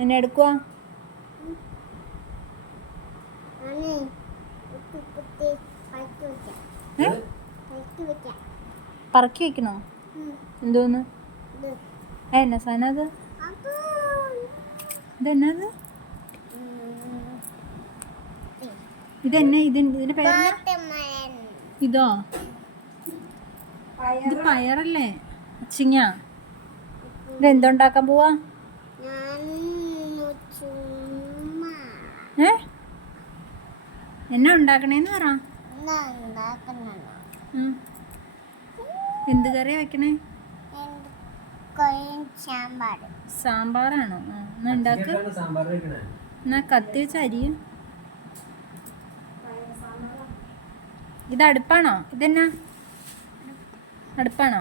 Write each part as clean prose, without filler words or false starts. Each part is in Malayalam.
എന്നെ എടുക്കുവാ? പറക്കി വെക്കണോ? എന്തോന്ന്? എന്നാ സാധനം അത്? ഇതെന്നത്? ഇതെന്നെ? ഇതിന്റെ പേര് ഇതോ? ഇത് പയറല്ലേ? അച്ചിങ്ങ. ഇതെന്തുണ്ടാക്കാൻ പോവാ? എന്നാ ഉണ്ടാക്കണേന്ന് പറ. എന്ത് കറിയാ വെക്കണേ? സാമ്പാറാണോ? എന്നാ ഉണ്ടാക്ക്. എന്നാ കത്തി വെച്ച അരിയും. ഇത് അടുപ്പാണോ? ഇതെന്നാ അടുപ്പാണോ?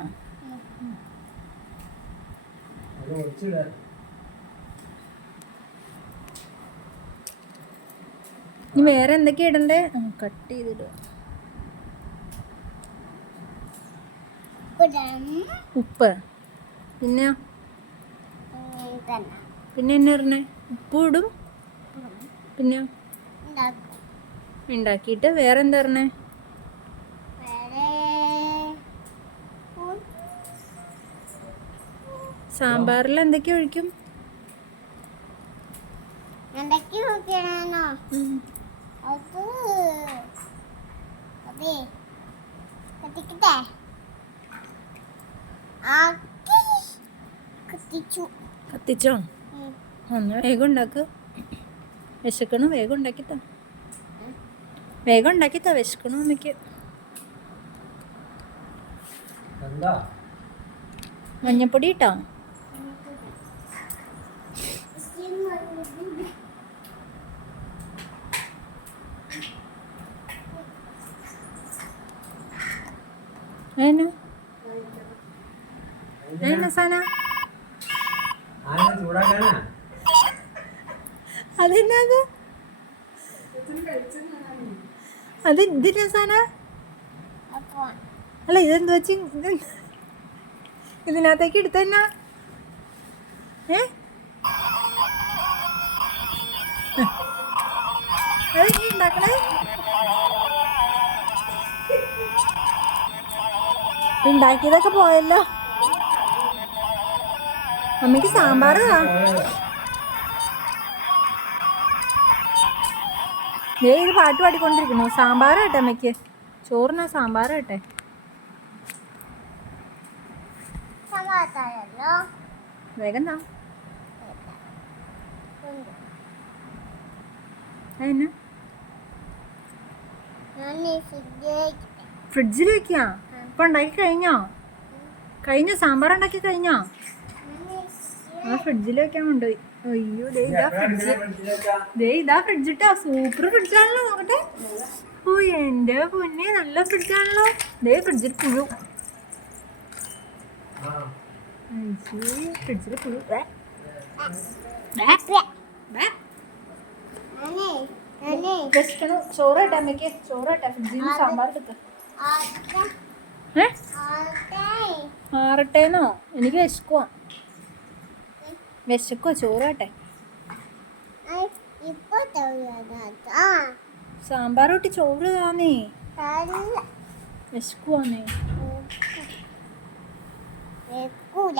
ഇനി വേറെ എന്തൊക്കെയാ ഇടണ്ടേ? കട്ട് ചെയ്തിടുക. ഉപ്പ്. പിന്നെ എന്നാ ഇടണേ? ഉപ്പ് ഇടും. പിന്നെ ഉണ്ടാക്കിയിട്ട് വേറെ എന്താ ഇടണേ? സാമ്പാറിൽ എന്തൊക്കെ ഒഴിക്കും? കത്തിച്ചോ? ഒന്ന് വേഗം ഉണ്ടാക്ക്. വിശക്കണു. വേഗം ഉണ്ടാക്കിത്താ. വേഗം ഉണ്ടാക്കിത്താ. വിശക്കണു അമ്മയ്ക്ക്. മഞ്ഞപ്പൊടി ഇട്ടോ? സാധനം അതെന്നത്? അത് ഇതിന്റെ സാധനം അല്ല. ഇതെന്ത് വെച്ച് ഇതിനകത്തേക്ക് എടുത്തന്നാ? അതെങ്ങനെ ഉണ്ടാക്കണേ? ഉണ്ടാക്കിയതൊക്കെ പോയല്ലോ. അമ്മയ്ക്ക് സാമ്പാറാ. ഇത് പാട്ട് പാടിക്കൊണ്ടിരിക്കണു. സാമ്പാറാട്ടെ അമ്മയ്ക്ക്. ചോറിനാ സാമ്പാറാട്ടെ. വേഗം താ. ഫ്രിഡ്ജിൽ വെക്കാ? ഇപ്പൊ ഉണ്ടാക്കി കഴിഞ്ഞോ? സാമ്പാർ ഉണ്ടാക്കി കഴിഞ്ഞോ? ആ ഫ്രിഡ്ജിൽ വെക്കാൻ കൊണ്ടുപോയി. അയ്യോ, ഇതാ ഫ്രിഡ്ജ് ഇട്ടാ. സൂപ്പർ ഫ്രിഡ്ജാണല്ലോ. നോക്കട്ടെ. ഓ എന്റെ പൊന്നെ, നല്ല ഫ്രിഡ്ജാണല്ലോ. ഫ്രിഡ്ജിൽ പുഴു. ഫ്രിഡ്ജിൽ പുഴു. ചോറാട്ടെ അമ്മയ്ക്ക്. ചോറാട്ടെ. ഫ്രിഡ്ജിൽ നിന്ന് സാമ്പാർ എടുക്ക. മാറട്ടേന്നോ? എനിക്ക് വിശക്കുവാ. ചോറാട്ടെ. സാമ്പാർ കൂട്ടി ചോറ് താന്നേ. വിശക്കുവാന്നേ. വെക്കൂല